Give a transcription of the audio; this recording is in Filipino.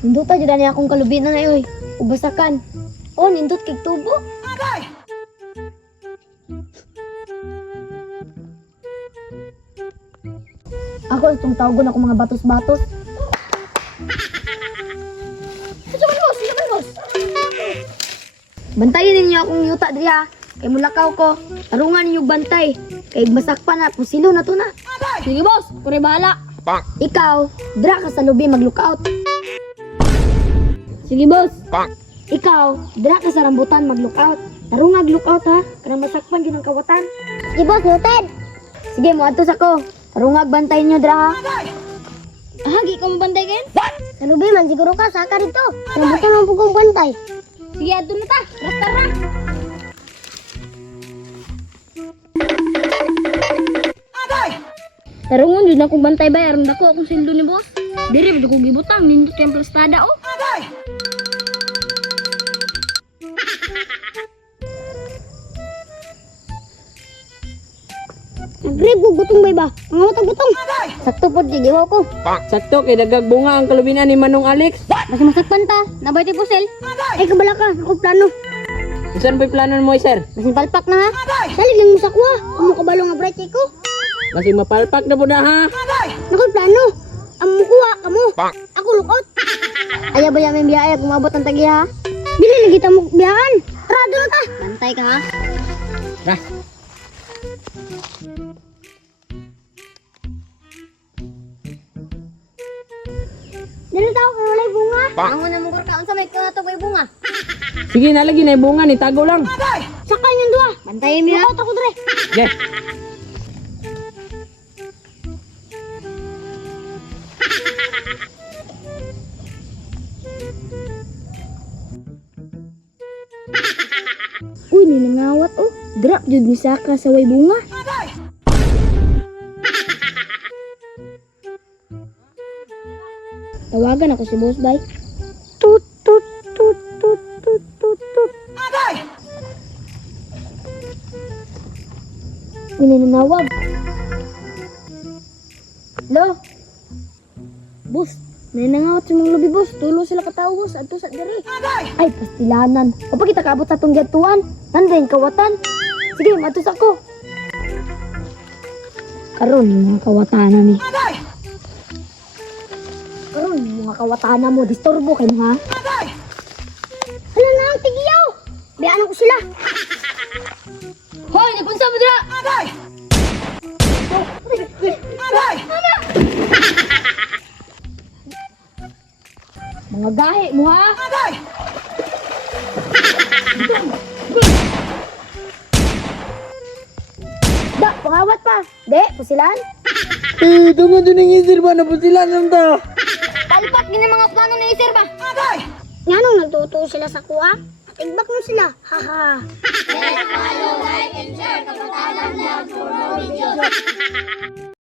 Nindot ta jud ani akong kalubinan na oy. Ubasakan. Oh, nindot kay tubo. Ako itong tawgon ako mga batos-batos. Boss. Bantayin ninyo akong yuta diya. Kay mulakaw ko. Tarungan ninyo bantay. Kay basak pa na. Pusilo na to na. Sige boss, kure bahala. Ikaw, dra ka sa lubi mag-lookout. Sige boss. Ikaw, dra ka sa rambutan mag-lookout. Tarungag lookout ha. Kanang masakpan yun ang kawatan. Sige boss, noted. Sige, muadtos ako. Tarungag bantayin nyo dra ha. Hagi ka mo bantay ken? Sa lubi man siguro ka, saka dito. Rambutan ang pugong bantay. Sige, adto na ta. Rasta ra. Tarungon yun akong bantay ba? Aron dako akong sildo ni boss. Diri ba ko gibutang nindot yung plastada oh. Nagre gutong bay ba? Mga gutong. Sakto pod gigiwa ko. Sakto kay dagag bunga ang kalubinan ni Manong Alex. Basta masakpan ta. Nabay ti pusel. Ay kabala ka, ako plano. Unsan pa'y planon mo, sir? Masin palpak na ha. Salig lang mo sa kuha. Kumo kabalo nga bright ko. Kasi mapalpak na po na ha. Naku plano. Ang mukuha kamo. Ako lookout. Ayaw ba yamin biyaya kung mabot ang tagi ha? Bili na kita mo biyahan. Tara doon ta. Bantay ka ha. Tara. Dili tao kung walay bunga. Ang una mong kurkaon sa may kato may bunga. Sige, nalagi na yung bunga ni tago lang. Saka yung dua. Bantayin mo lookout ako dre. Okay. Uy, ninangawat oh. Drop jud ni Saka sa way bunga. Tawagan ako si Boss Bay. Tut tut tut tut tut tut tut. Ninanawag. Hello? Boss, ninangawat si mga lubi boss. Tulo sila katao boss. Adto sa diri. Ay, pastilanan. O pa kita kaabot sa itong gatuan. Nandayin kawatan. Sige, matus ako. Karon yung mga kawatanan ni. Karon yung mga kawatanan mo. Disturbo kayo ha. Hala na ang tigiyaw. Biyaan ko sila. Hoy, napunsa mo dira. Mga gahe mo ha. Da, pangawat pa. De, pusilan. Tungo dun yung isir ba? Napusilan lang to. Palpak din ang mga plano ng isir ba? Nga nung nagtutuo sila sa kuha, tigbak mo sila. Haha. Follow, like, and share. Kapatalan lang for more videos.